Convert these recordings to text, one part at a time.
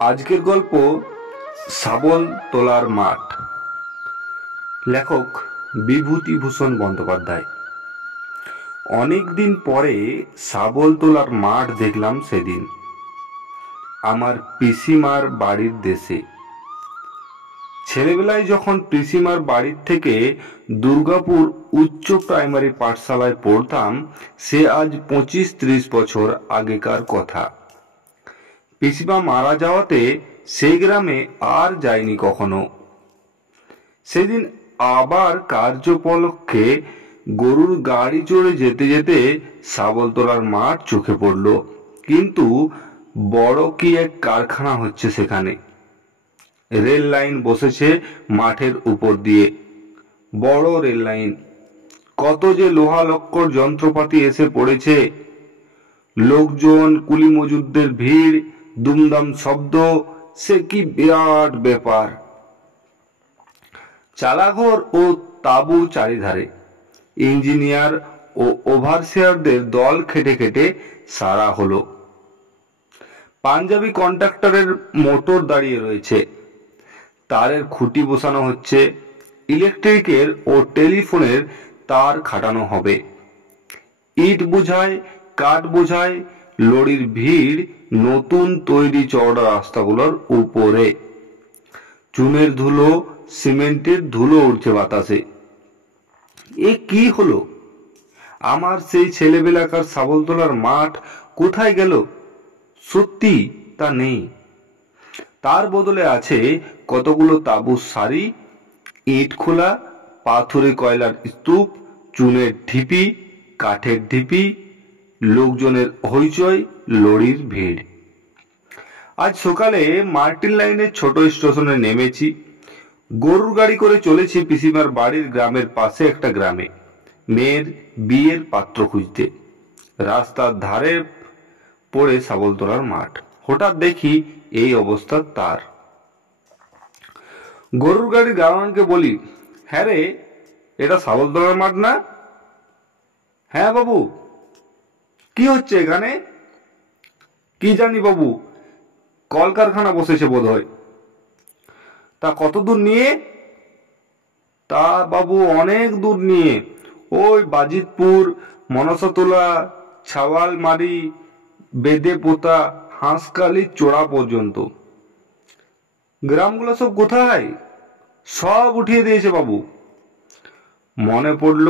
আজকের গল্প শাবল তোলার মাঠ। লেখক বিভূতিভূষণ বন্দ্যোপাধ্যায়। অনেক দিন পরে শাবল তোলার মাঠ দেখলাম সেদিন আমার পিসিমার বাড়ির দেশে। ছেলেবেলায় যখন পিসিমার বাড়ির থেকে দুর্গাপুর উচ্চ প্রাইমারি পাঠশালায় পড়তাম, সে আজ 25-30 বছর আগেকার কথা। পিসিমা মারা যাওয়াতে সেই গ্রামে আর যায়নি কখনো। সেদিন আবার কার্যোপলক্ষে গরুর গাড়ি চড়ে যেতে যেতে শাবলতলার মাঠ চোখে পড়ল। কিন্তু বড় কি এক কারখানা হচ্ছে সেখানে। রেল লাইন বসেছে মাঠের উপর দিয়ে, বড় রেল লাইন। কত যে লোহা লক্কর যন্ত্রপাতি এসে পড়েছে, লোকজন, কুলি মজুরদের ভিড়, দুমদাম শব্দ, সে কি বিরাট ব্যাপার। চালাঘর ও তাঁবু চারিধারে। ইঞ্জিনিয়ার ও ওভারসিয়ারদের দল খেটে খেটে সারা হলো। পাঞ্জাবি কন্ট্রাক্টরের মোটর দাঁড়িয়ে রয়েছে, তারের খুঁটি বসানো হচ্ছে, ইলেকট্রিকের ও টেলিফোনের তার খাটানো হবে। ইট বোঝায়, কাঠ বোঝায়, লরির ভিড় নতুন তৈরি চওড়া রাস্তাগুলোর উপরে। চুনের ধুলো, সিমেন্টের ধুলো উঠছে বাতাসে। এ কি হলো? আমার সেই ছেলেবেলাকার শাবলতলার মাঠ কোথায় গেল? সত্যি তা নেই। তার বদলে আছে কতগুলো তাঁবুর সারি, ইট খোলা, পাথুরে কয়লার স্তূপ, চুনের ঢিপি, কাঠের ঢিপি, লোকজনের হইচই, লরির ভিড়। আজ সকালে মার্টিন লাইনের ছোট স্টেশনে নেমেছি। গরুর গাড়ি করে চলেছি পিসিমার বাড়ির গ্রামের পাশে একটা গ্রামে, মেয়ের বিয়ের পাত্র খুঁজতে। রাস্তার ধারে পড়ে শাবলতলার মাঠ। হঠাৎ দেখি এই অবস্থা তার। গরুর গাড়ির গাড়োয়ানকে বলি, হ্যাঁ রে, এটা শাবলতলার মাঠ না? হ্যাঁ বাবু। কি হচ্ছে এখানে? কি জানি বাবু, কলকারখানা বসেছে বোধ হয়। তা কত দূর নিয়ে? তা বাবু অনেক দূর নিয়ে, ওই বাজিতপুর, মনসাতলা, ছাওয়ালমারি, বেদেপোতা, হাঁসকালির চোড়া পর্যন্ত। গ্রামগুলো সব কোথায়? সব উঠিয়ে দিয়েছে বাবু। মনে পড়ল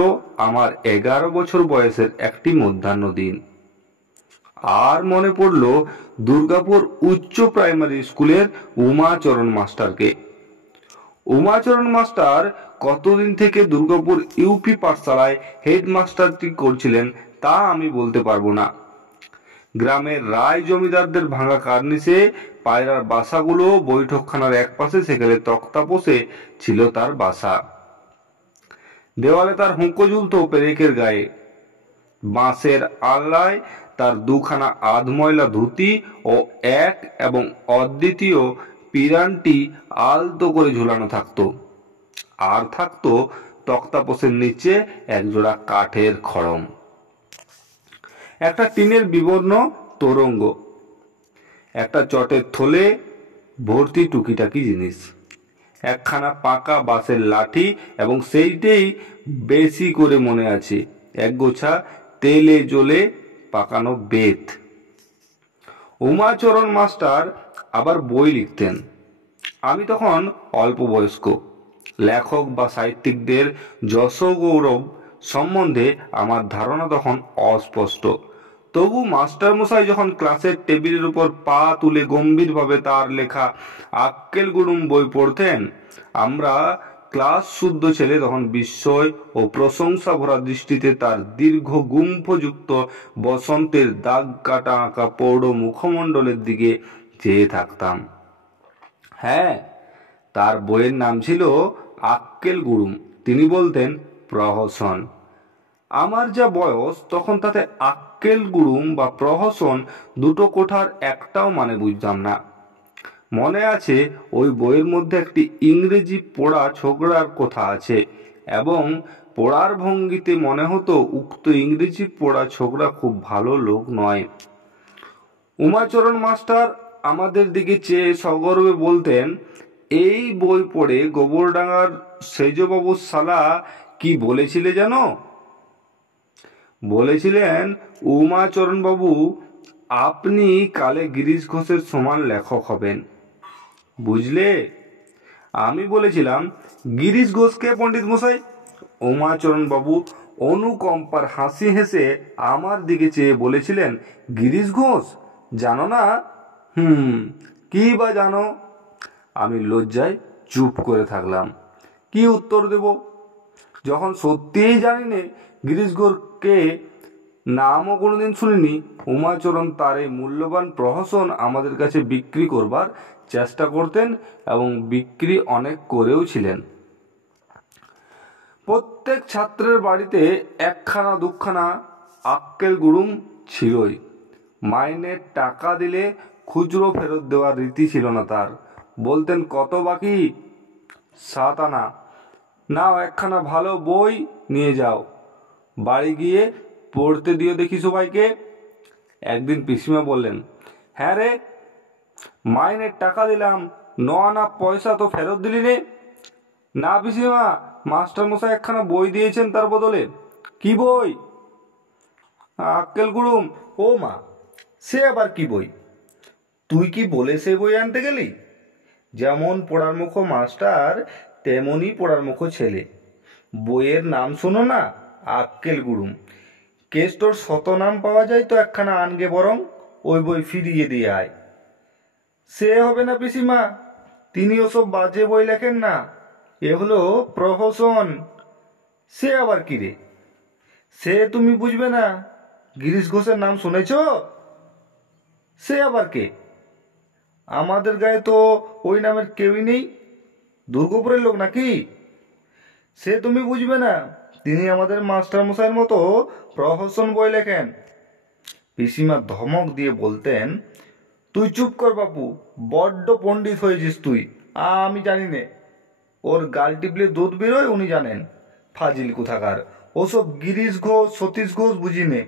আমার 11 বছর বয়সের একটি মধ্যাহ্ন দিন। আর মনে পড়ল দুর্গাপুর উচ্চ প্রাইমারি স্কুলের উমাচরণ মাস্টারকে। উমাচরণ মাস্টার কতদিন থেকে দুর্গাপুর ইউপি পাঠশালায় হেডমাস্টারটি করছিলেন তা আমি বলতে পারবো না। গ্রামের রায় জমিদারদের ভাঙা কার্নিসে পায়রার বাসাগুলো বৈঠকখানার একপাশে, সেখানে তক্তা পোষে ছিল তার বাসা। দেওয়ালে তার হুঁকো ঝুলত পেরেকের গায়ে। বাঁশের আল্লায় তার দুখানা আধময়লা ধুতি ও এক এবং অদ্বিতীয় পিরানটি আলতো করে ঝুলানো থাকতো। আর থাকতো তক্তাপোষের নিচে একজোড়া কাঠের খড়ম, একটা টিনের বিবর্ণ তোরঙ্গ, একটা চটের থলে ভর্তি টুকিটাকি জিনিস, একখানা পাকা বাঁশের লাঠি, এবং সেইটাই বেশি করে মনে আছে, এক গোছা তেলে জলে পাকানো বেত। উমাচরণ মাস্টার আবার বই লিখতেন। আমি তখন অল্প বয়স্ক। লেখক বা সাহিত্যিকদের যশ গৌরব সম্বন্ধে আমার ধারণা তখন অস্পষ্ট। তবু মাস্টারমশাই যখন ক্লাসের টেবিলের উপর পা তুলে গম্ভীরভাবে তার লেখা আক্কেল গুড়ুম বই পড়তেন, আমরা ক্লাস শুদ্ধ ছেলে তখন বিস্ময় ও প্রশংসা ভরা দৃষ্টিতে তার দীর্ঘ গুম্ফযুক্ত বসন্তের দাগ কাটা আঁকা পৌঢ় মুখমণ্ডলের দিকে চেয়ে থাকতাম। হ্যাঁ, তার বইয়ের নাম ছিল আক্কেল গুড়ুম। তিনি বলতেন প্রহসন। আমার যা বয়স তখন তাতে আক্কেল গুড়ুম বা প্রহসন দুটো কোঠার একটাও মানে বুঝতাম না। মনে আছে ওই বইয়ের মধ্যে একটি ইংরেজি পড়া ছোকরার কথা আছে, এবং পড়ার ভঙ্গিতে মনে হতো উক্ত ইংরেজি পড়া ছোকরা খুব ভালো লোক নয়। উমাচরণ মাস্টার আমাদের দিকে চেয়ে সগর্বে বলতেন, এই বই পড়ে গোবরডাঙ্গার সেজবাবু শালা কি বলেছিলে জানো? বলেছিলেন, উমাচরণবাবু, আপনি কালে গিরিশ ঘোষের সমান লেখক হবেন, বুঝলে? আমি বলেছিলাম, গিরিশ ঘোষ কে পণ্ডিত মশাই? উমাচরণবাবু অনুকম্পার হাসি হেসে আমার দিকে চেয়ে বলেছিলেন, গিরিশ ঘোষ জানো না? কি বা জানো? আমি লজ্জায় চুপ করে থাকলাম। কি উত্তর দেব যখন সত্যিই জানি নে গিরিশ ঘোষকে, নামও কোনোদিন শুনিনি। উমাচরণ তার এই মূল্যবান প্রহসন আমাদের কাছে বিক্রি করবার চেষ্টা করতেন এবং বিক্রি অনেক করেও ছিলেন। প্রত্যেক ছাত্রের বাড়িতে একখানা দুখানা আক্কেল গুড়ুম ছিলই। মাইনের টাকা দিলে খুচরো ফেরত দেওয়ার রীতি ছিল না তার। বলতেন, কত বাকি? 7 আনা। নাও একখানা ভালো বই নিয়ে যাও, বাড়ি গিয়ে পড়তে দিও দেখি সবাইকে। একদিন পিসিমা বললেন, হ্যাঁ রে, মাইনের টাকা দিলাম, 9 আনা পয়সা তো ফেরত দিলি রে? না পিসিমা, মাস্টার মশাই একখানা বই দিয়েছেন তার বদলে। কি বই? আক্কেল গুড়ুম। ও মা, সে আবার কি বই? তুই কি বলে সে বই আনতে গেলি? যেমন পোড়ার মুখো মাস্টার, তেমনই পোড়ার মুখো ছেলে। বইয়ের নাম শোনো না, আক্কেল গুড়ুম। কেষ্টর শতনাম পাওয়া যায় তো একখানা আনগে বরং, ওই বই ফিরিয়ে দিয়ে আয়। সে হবে না পিসিমা, তিনি ওসব বাজে বই লেখেন না, এ হলো প্রহসন। সে আবার কি রে? সে তুমি বুঝবে না। গিরিশ ঘোষের নাম শুনেছ? সে আবার কে? আমাদের গায়ে তো ওই নামের কেউই নেই। দুর্গাপুরের লোক নাকি? সে তুমি বুঝবে না, তিনি আমাদের মাস্টার মশাইয়ের মতো প্রহসন বই লেখেন। পিসিমা ধমক দিয়ে বলতেন, তুই চুপ কর বাপু, বড্ড পণ্ডিত হয়েছিস তুই। আমি জানি নে, ওর গাল টিপলে দুধ বেরোয় উনি জানেন। ফাজিল কোথাকার, ওসব গিরিশ ঘোষ সতীশ ঘোষ বুঝি নে।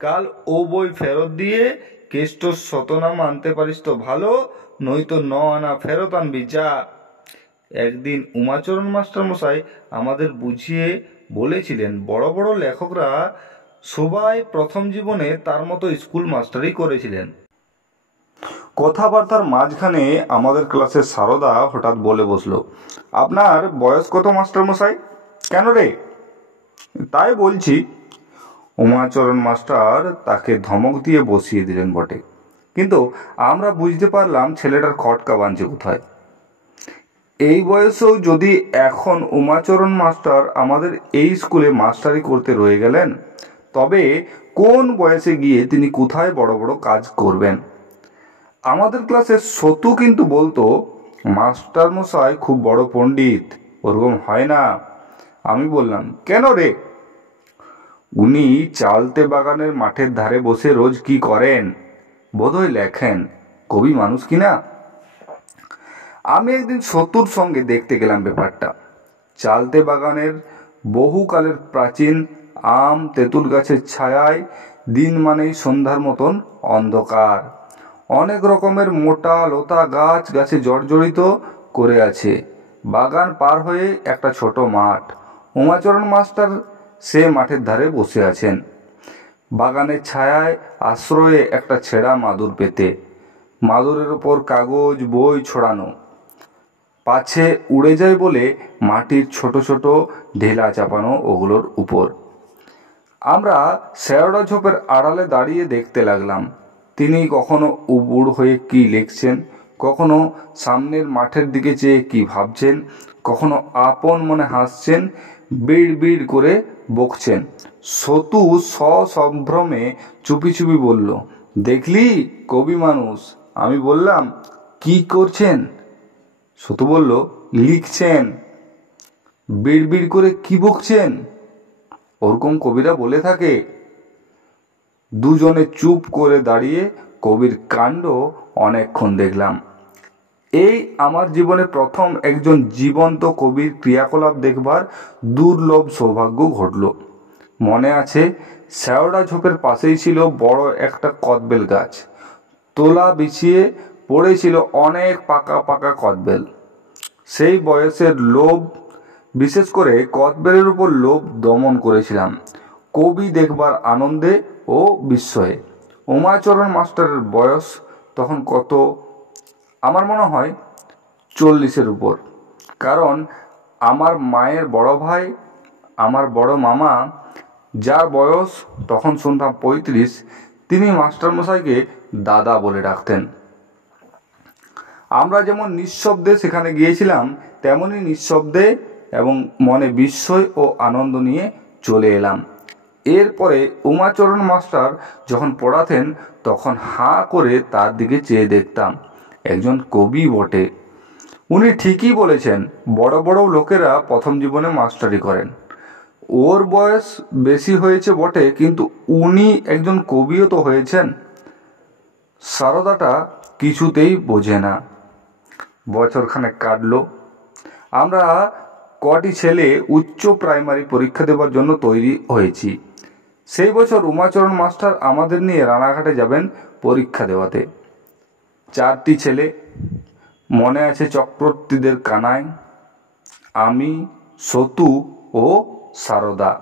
কাল ও বই ফেরত দিয়ে কেষ্টর শতনাম আনতে পারিস তো ভালো, নয়তো 9 আনা ফেরত আনবি যা। একদিন উমাচরণ মাস্টার মশাই আমাদের বুঝিয়ে বলেছিলেন, বড় বড় লেখকরা সবাই প্রথম জীবনে তার মতো স্কুল মাস্টারই করেছিলেন। কথাবার্তার মাঝখানে আমাদের ক্লাসের সারদা হঠাৎ বলে বসলো, আপনার বয়স কত মাস্টার মশাই? কেন রে? তাই বলছি। উমাচরণ মাস্টার তাকে ধমক দিয়ে বসিয়ে দিলেন বটে, কিন্তু আমরা বুঝতে পারলাম ছেলেটার খটকা বাঁধছে কোথায়। এই বয়সেও যদি এখন উমাচরণ মাস্টার আমাদের এই স্কুলে মাস্টারি করতে রয়ে গেলেন, তবে কোন বয়সে গিয়ে তিনি কোথায় বড় বড় কাজ করবেন। আমাদের ক্লাসে সতু কিন্তু বলতো, মাস্টার মশাই খুব বড় পণ্ডিত, ওরকম হয় না। আমি বললাম, কেন রে? উনি চালতে বাগানের মাঠের ধারে বসে রোজ কি করেন? বোধহয় লেখেন, কবি মানুষ কিনা। আমি একদিন সতুর সঙ্গে দেখতে গেলাম ব্যাপারটা। চালতে বাগানের বহুকালের প্রাচীন আম তেঁতুল গাছের ছায়ায় দিন মানেই সন্ধ্যার মতন অন্ধকার। অনেক রকমের মোটা লতা গাছ গাছে জর্জরিত করে আছে। বাগান পার হয়ে একটা ছোট মাঠ। উমাচরণ মাস্টার সে মাঠের ধারে বসে আছেন, বাগানের ছায়ায় আশ্রয়ে একটা ছেঁড়া মাদুর পেতে। মাদুরের ওপর কাগজ বই ছড়ানো, পাছে উড়ে যায় বলে মাটির ছোট ছোট ঢেলা চাপানো ওগুলোর উপর। আমরা শেওড়া ঝোপের আড়ালে দাঁড়িয়ে দেখতে লাগলাম। তিনি কখনো উবুড় হয়ে কি লিখছেন, কখনো সামনের মাঠের দিকে চেয়ে কি ভাবছেন, কখনো আপন মনে হাসছেন, বিড় বিড় করে বকছেন। সতু সসম্ভ্রমে চুপি চুপি বলল, দেখলি কবি মানুষ। আমি বললাম, কি করছেন? সতু বলল, লিখছেন। বিড় বিড় করে কি বকছেন? ওরকম কবিরা বলে থাকে। দুজনে চুপ করে দাঁড়িয়ে কবির কাণ্ড অনেকক্ষণ দেখলাম। এই আমার জীবনে প্রথম একজন জীবন্ত কবির ক্রিয়াকলাপ দেখবার দুর্লভ সৌভাগ্য ঘটল। মনে আছে, শেওড়া ঝোপের পাশেই ছিল বড় একটা কদবেল গাছ। তোলা বিছিয়ে পড়েছিল অনেক পাকা পাকা কদবেল। সেই বয়সের লোভ, বিশেষ করে কদবেলের উপর লোভ দমন করেছিলাম কবি দেখবার আনন্দে ও বিস্ময়ে। উমাচরণ মাস্টারের বয়স তখন কত? আমার মনে হয় 40-এর উপর। কারণ আমার মায়ের বড় ভাই, আমার বড় মামা, যার বয়স তখন শুনতাম 35, তিনি মাস্টারমশাইকে দাদা বলে ডাকতেন। আমরা যেমন নিঃশব্দে সেখানে গিয়েছিলাম, তেমনই নিঃশব্দে এবং মনে বিস্ময় ও আনন্দ নিয়ে চলে এলাম। এরপরে উমাচরণ মাস্টার যখন পড়াতেন তখন হাঁ করে তার দিকে চেয়ে দেখতাম। একজন কবি বটে। উনি ঠিকই বলেছেন, বড় বড় লোকেরা প্রথম জীবনে মাস্টারি করেন। ওর বয়স বেশি হয়েছে বটে, কিন্তু উনি একজন কবিও তো হয়েছেন। সারদাটা কিছুতেই বোঝে না। বছরখানেক কাটল। আমরা কটি ছেলে উচ্চ প্রাইমারি পরীক্ষা দেবার জন্য তৈরি হয়েছি। সেই বছর উমাচরণ মাস্টার আমাদের নিয়ে রানাঘাটে যাবেন পরীক্ষা দেওয়াতে। 4টি ছেলে, মনে আছে চক্রবর্তীদের কানাই, আমি, সতু ও সারদা।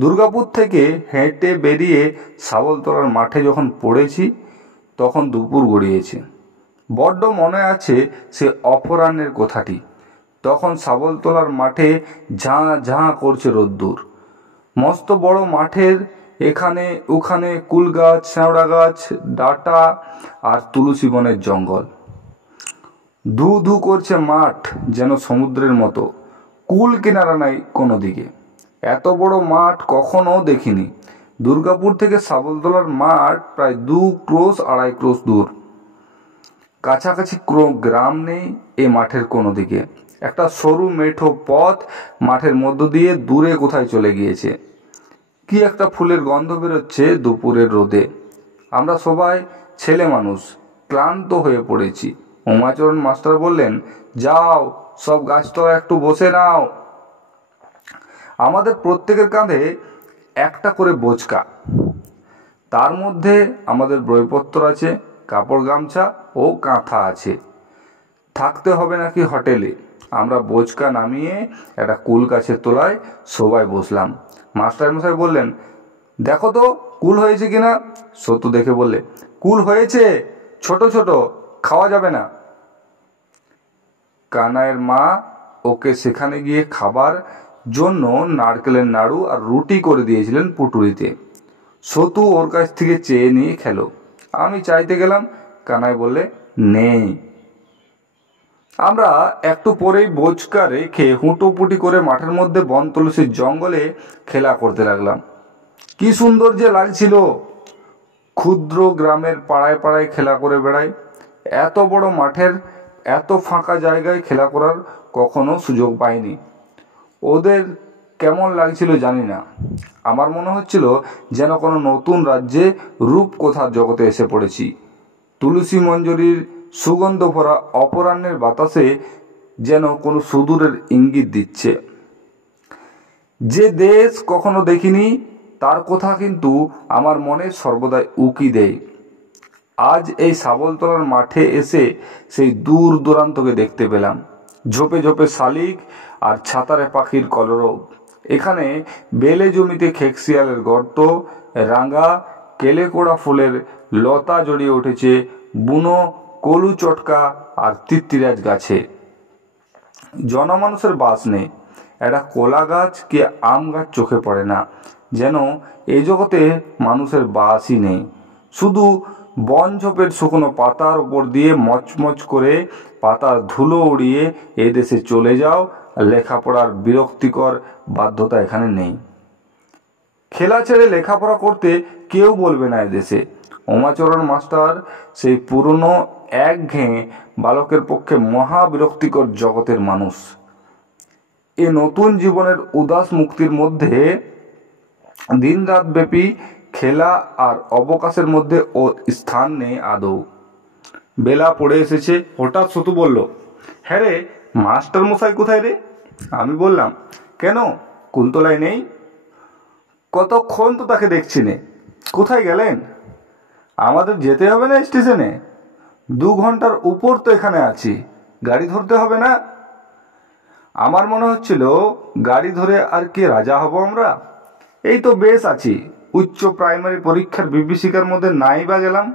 দুর্গাপুর থেকে হেঁটে বেরিয়ে সাবলতলার মাঠে যখন পড়েছি তখন দুপুর গড়িয়েছে। বড্ড মনে আছে সে অপরাহ্নের কথাটি। তখন সাবলতলার মাঠে ঝাঁ ঝাঁ করছে রোদ্দুর। মস্ত বড় মাঠের এখানে ওখানে কুল গাছ, শ্যাওড়া গাছ, ডাটা আর তুলসী বনের জঙ্গল। ধু ধু করছে মাঠ, যেন সমুদ্রের মতো। কুল কিনারা নাই কোনো দিকে। এত বড় মাঠ কখনো দেখিনি। দুর্গাপুর থেকে সাবলতলার মাঠ প্রায় 2 ক্রোশ 2.5 ক্রোশ দূর। কাছাকাছি গ্রাম নেই এ মাঠের কোনো দিকে। একটা সরু মেঠো পথ মাঠের মধ্য দিয়ে দূরে কোথায় চলে গিয়েছে। কি একটা ফুলের গন্ধ বেরোচ্ছে দুপুরের রোদে। আমরা সবাই ছেলে মানুষ, ক্লান্ত হয়ে পড়েছি। উমাচরণ মাস্টার বললেন, যাও সব গাছতলায় একটু বসে নাও। আমাদের প্রত্যেকের কাঁধে একটা করে বোঝকা। তার মধ্যে আমাদের বইপত্র আছে, কাপড় গামছা ও কাঁথা আছে। থাকতে হবে নাকি হোটেলে। আমরা বোঝকা নামিয়ে একটা কুল গাছের তলায় সবাই বসলাম। মাস্টারমশাই বললেন, দেখো তো কুল হয়েছে কিনা। সতু দেখে বললে, কুল হয়েছে, ছোট ছোট, খাওয়া যাবে না। কানাইয়ের মা ওকে সেখানে গিয়ে খাবার জন্য নারকেলের নাড়ু আর রুটি করে দিয়েছিলেন পুটুরিতে। সতু ওর কাছ থেকে চেয়ে নিয়ে খেলো। আমি চাইতে গেলাম, কানাই বললে, নেই। আমরা একটু পরেই বোঝকা রেখে হুঁটোপুটি করে মাঠের মধ্যে বন তুলসীর জঙ্গলে খেলা করতে লাগলাম। কি সুন্দর যে লাগছিল। ক্ষুদ্র গ্রামের পাড়ায় পাড়ায় খেলা করে বেড়াই। এত বড় মাঠের এত ফাঁকা জায়গায় খেলা করার কখনো সুযোগ পাইনি। ওদের কেমন লাগছিল জানি না। আমার মনে হচ্ছিল যেন কোনো নতুন রাজ্যে রূপকথার জগতে এসে পড়েছি। তুলসী মঞ্জরির সুগন্ধ ভরা অপরাহ্নের বাতাসে যেন কোনো সুদূরের ইঙ্গিত দিচ্ছে। যে দেশ কখনো দেখিনি তার কথা কিন্তু আমার মনে সর্বদাই উকি দেয়। আজ এই সাবলতলার মাঠে এসে সেই দূর দূরান্তকে দেখতে পেলাম। ঝোপে ঝোপে শালিক আর ছাতারে পাখির কলরব। এখানে বেলে জমিতে খেকশিয়ালের গর্ত, রাঙা কেলেকোড়া ফুলের লতা জড়িয়ে উঠেছে বুনো কলু চটকা আর তিত্তিরাজ গাছে। জনমানুষের বাস নেই। একটা কলা গাছ কি আম গাছ চোখে পড়ে না। যেন এই জগতে মানুষের বাসই নেই। শুধু বন ঝোপের শুকনো পাতার উপর দিয়ে মচমচ করে পাতার ধুলো উড়িয়ে এদেশে চলে যাও। লেখাপড়ার বিরক্তিকর বাধ্যতা এখানে নেই। খেলা ছেড়ে লেখাপড়া করতে কেউ বলবে না এদেশে। উমাচরণ মাস্টার সেই পুরনো একঘেয়ে বালকের পক্ষে মহা বিরক্তিকর জগতের মানুষ। এ নতুন জীবনের উদাস মুক্তির মধ্যে দিনরাত ব্যাপী খেলা আর অবকাশের মধ্যে ওর স্থান নেই আদৌ। বেলা পড়ে এসেছে। হঠাৎ সতু বলল, হ্যাঁ রে, মাস্টার মশাই কোথায় রে? আমি বললাম, কেন, কুলতলায় নেই? কতক্ষণ তো তাকে দেখছি নে। কোথায় গেলেন? আমাদের যেতে হবে না স্টেশনে? 2 ঘন্টার উপর তো এখানে আছি, গাড়ি ধরতে হবে না? আমার মনে হচ্ছিল গাড়ি ধরে আর কি রাজা হব আমরা। এই তো বেশ আছি, উচ্চ প্রাইমারি পরীক্ষার বিভীষিকার মধ্যে নাই বা গেলাম।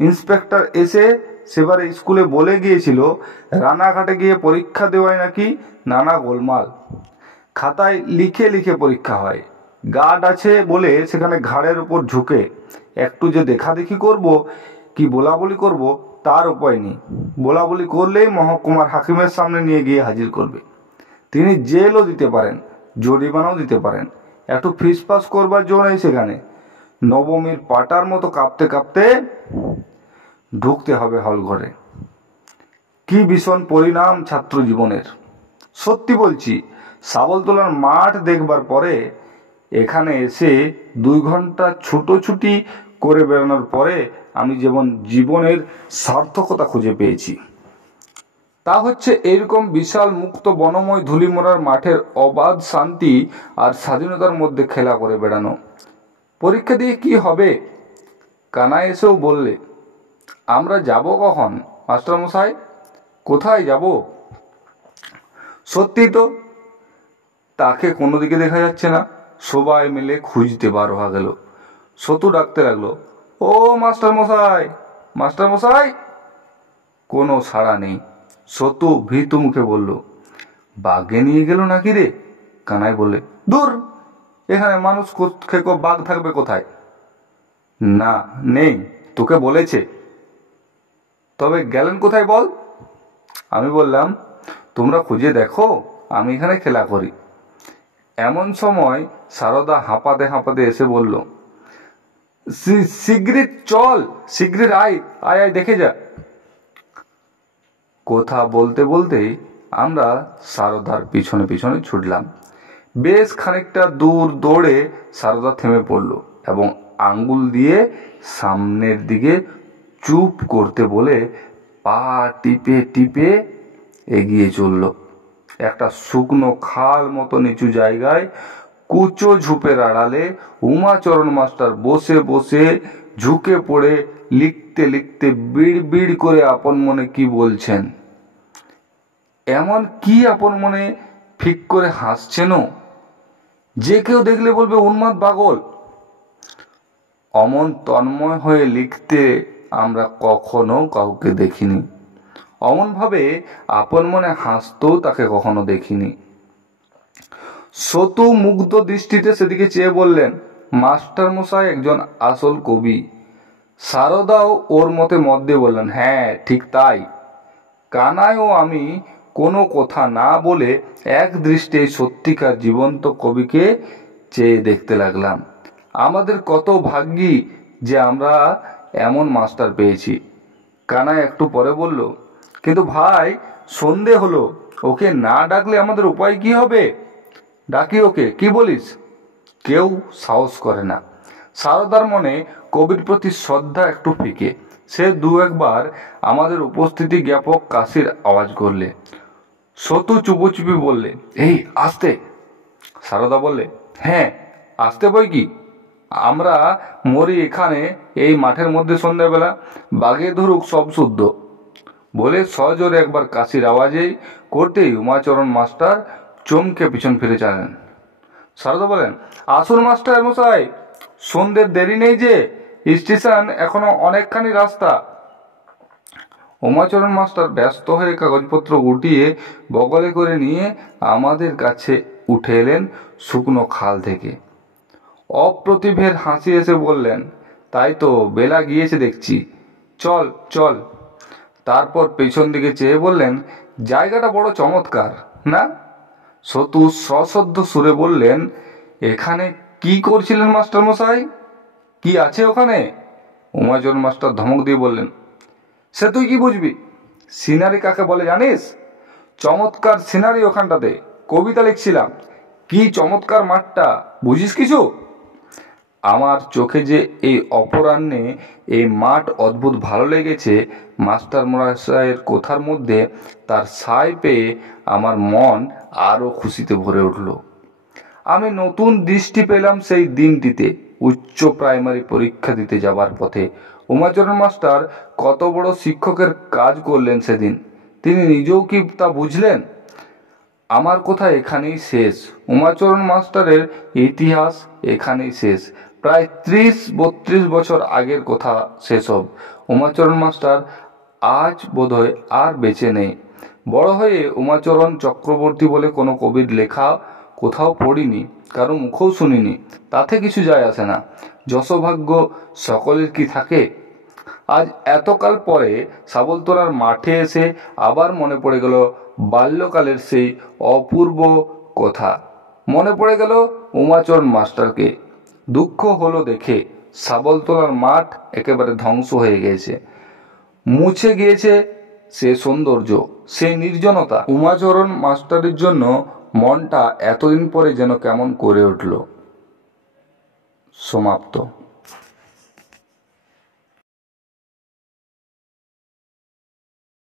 ইন্সপেক্টর এসে সেবারে স্কুলে বলে গিয়েছিল রানাঘাটে গিয়ে পরীক্ষা দেওয়ায় নাকি নানা গোলমাল, খাতায় লিখে লিখে পরীক্ষা হয়। গার্ড আছে বলে সেখানে ঘাড়ের উপর ঝুঁকে একটু যে দেখাদেখি করব কি বলাবলি করব তার উপায় নেই। বলাবলি করলেই মহকুমার হাকিমের সামনে নিয়ে গিয়ে হাজির করবে। তিনি জেলও দিতে পারেন, জরিমানাও দিতে পারেন। একটু ফিস পাস করবার জো নেই সেখানে। নবমীর পাটার মতো কাঁপতে কাঁপতে ঢুকতে হবে হল ঘরে। কি ভীষণ পরিণাম ছাত্র জীবনের। সত্যি বলছি, সাবলতলার মাঠ দেখবার পরে এখানে এসে 2 ঘন্টা ছুটোছুটি করে বেড়ানোর পরে আমি যেমন জীবনের সার্থকতা খুঁজে পেয়েছি। তা হচ্ছে এরকম বিশাল মুক্ত বনময় ধুলিমোড়ার মাঠের অবাধ শান্তি আর স্বাধীনতার মধ্যে খেলা করে বেড়ানো। পরীক্ষা দিয়ে কি হবে? কানাই এসেও বললে, আমরা যাব কখন মাস্টারমশাই? কোথায় যাব? সত্যি তো, তাকে কোনো দিকে দেখা যাচ্ছে না। সবাই মিলে খুঁজতে বার হওয়া গেল। সতু ডাকতে লাগলো, ও মাস্টারমশাই, মাস্টারমশাই। কোনো সাড়া নেই। সতু ভীতু মুখে বলল, বাঘে নিয়ে গেল নাকি রে? কানাই বললে, দূর, এখানে মানুষ খেকো, বাঘ থাকবে কোথায়? না, নেই, তোকে বলেছে। তবে গেলেন কোথায় বল? আমি বললাম, তোমরা খুঁজে দেখো, আমি এখানে খেলা করি। এমন সময় সারদা হাঁপাতে হাঁপাতে এসে বলল, শিগগির চল, শিগগির আয় আয় আয়, দেখে যা। কথা বলতে বলতেই আমরা সারদার পিছনে পিছনে ছুটলাম। বেশ খানিকটা দূর দৌড়ে সারদা থেমে পড়ল এবং আঙ্গুল দিয়ে সামনের দিকে চুপ করতে বলে পা টিপে টিপে এগিয়ে চলল। একটা শুকনো খাল মতো নিচু জায়গায় কুচো ঝোপের আড়ালে উমাচরণ মাস্টার বসে বসে ঝুঁকে পড়ে লিখতে লিখতে বিড় বিড় করে আপন মনে কি বলছেন। এমন কি আপন মনে ফিক করে হাসছেন, যে কেউ দেখলে বলবে উন্মাদ পাগল। অমন তন্ময় হয়ে লিখতে আমরা কখনো কাউকে দেখিনি। অমন ভাবে আপন মনে হাসতেও তাকে কখনো দেখিনি। সতু মুগ্ধ দৃষ্টিতে সেদিকে চেয়ে বললেন, মাস্টার মশাই একজন আসল কবি। সারদাও ওর মতে মত দিয়ে বললেন, হ্যাঁ ঠিক তাই। কানাই ও আমি কোনো কথা না বলে এক দৃষ্টে সত্যিকার জীবন্ত কবিকে চেয়ে দেখতে লাগলাম। আমাদের কত ভাগ্যি যে আমরা এমন মাস্টার পেয়েছি। কানাই একটু পরে বলল, কিন্তু ভাই সন্ধে হলো, ওকে না ডাকলে আমাদের উপায় কি হবে? ডাকি ওকে, কি বলিস? কেউ সাহস করে না। সারদার মনে কবির প্রতি শ্রদ্ধা একটু ফিকে। সে দু একবার আমাদের উপস্থিতি জ্ঞাপক কাশির আওয়াজ করলে। সতু চুপোচুপি বললে, এই আসতে। সারদা বললে, হ্যাঁ আসতে বই কি, আমরা মরি এখানে এই মাঠের মধ্যে সন্ধ্যাবেলা, বাঘে ধরুক সব শুদ্ধ। বলে সজোরে একবার কাশির আওয়াজেই করতেই উমাচরণ মাস্টার চমকে পিছন ফিরে চালেন। সারদা বলেন, আসুন মাস্টার মশাই, সন্ধ্যের দেরি নেই যে, স্টেশন এখনো অনেকখানি রাস্তা। উমাচরণ মাস্টার ব্যস্ত হয়ে কাগজপত্র গুটিয়ে বগলে করে নিয়ে আমাদের কাছে উঠে এলেন শুকনো খাল থেকে। অপ্রতিভের হাসি এসে বললেন, তাই তো, বেলা গিয়েছে দেখছি, চল চল। তারপর পেছন দিকে চেয়ে বললেন, জায়গাটা বড় চমৎকার না? সতু সশ্রদ্ধ সুরে বললেন, এখানে কি করছিলেন মাস্টার মশাই? কি আছে ওখানে? উমাচরণ মাস্টার ধমক দিয়ে বললেন, সে তুই কি বুঝবি? সিনারি কাকে বলে জানিস? চমৎকার সিনারি ওখানটাতে, কবিতা লিখছিলাম। কি চমৎকার মাঠটা, বুঝিস কিছু? আমার চোখে যে এই অপরাহ্নে এই মাঠ অদ্ভুত ভালো লেগেছে, মাস্টার মশাইয়ের কথার মধ্যে তার ছাই পেয়ে আমার মন আরও খুশিতে ভরে উঠল। আমি নতুন দৃষ্টি পেলাম সেই দিনটিতে, উচ্চ প্রাইমারি পরীক্ষা দিতে যাবার পথে উমাচরণ মাস্টার কত বড় শিক্ষকের কাজ করলেন সেদিন, তিনি নিজেও কি তা বুঝলেন? আমার কথা এখানেই শেষ। উমাচরণ মাস্টারের ইতিহাস এখানেই শেষ। প্রায় 30-32 বছর আগের কথা সেসব। উমাচরণ মাস্টার আজ বোধহয় আর বেঁচে নেই। বড় হয়ে উমাচরণ চক্রবর্তী বলে কোনো কবির লেখা কোথাও পড়িনি, কারো মুখেও শুনিনি। তাতে কিছু যায় আসে না। যশোভাগ্য সকলের কি থাকে? আজ এতকাল পরে সাবলতলার মাঠে এসে আবার মনে পড়ে গেল বাল্যকালের সেই অপূর্ব কথা। মনে পড়ে গেল উমাচরণ মাস্টারকে। দুঃখ হলো দেখে সাবলতলার মাঠ একেবারে ধ্বংস হয়ে গেছে। মুছে গিয়েছে সে সৌন্দর্য, সে নির্জনতা। উমাচরণ মাস্টারের জন্য মনটা এতদিন পরে যেন কেমন করে উঠল। সমাপ্ত।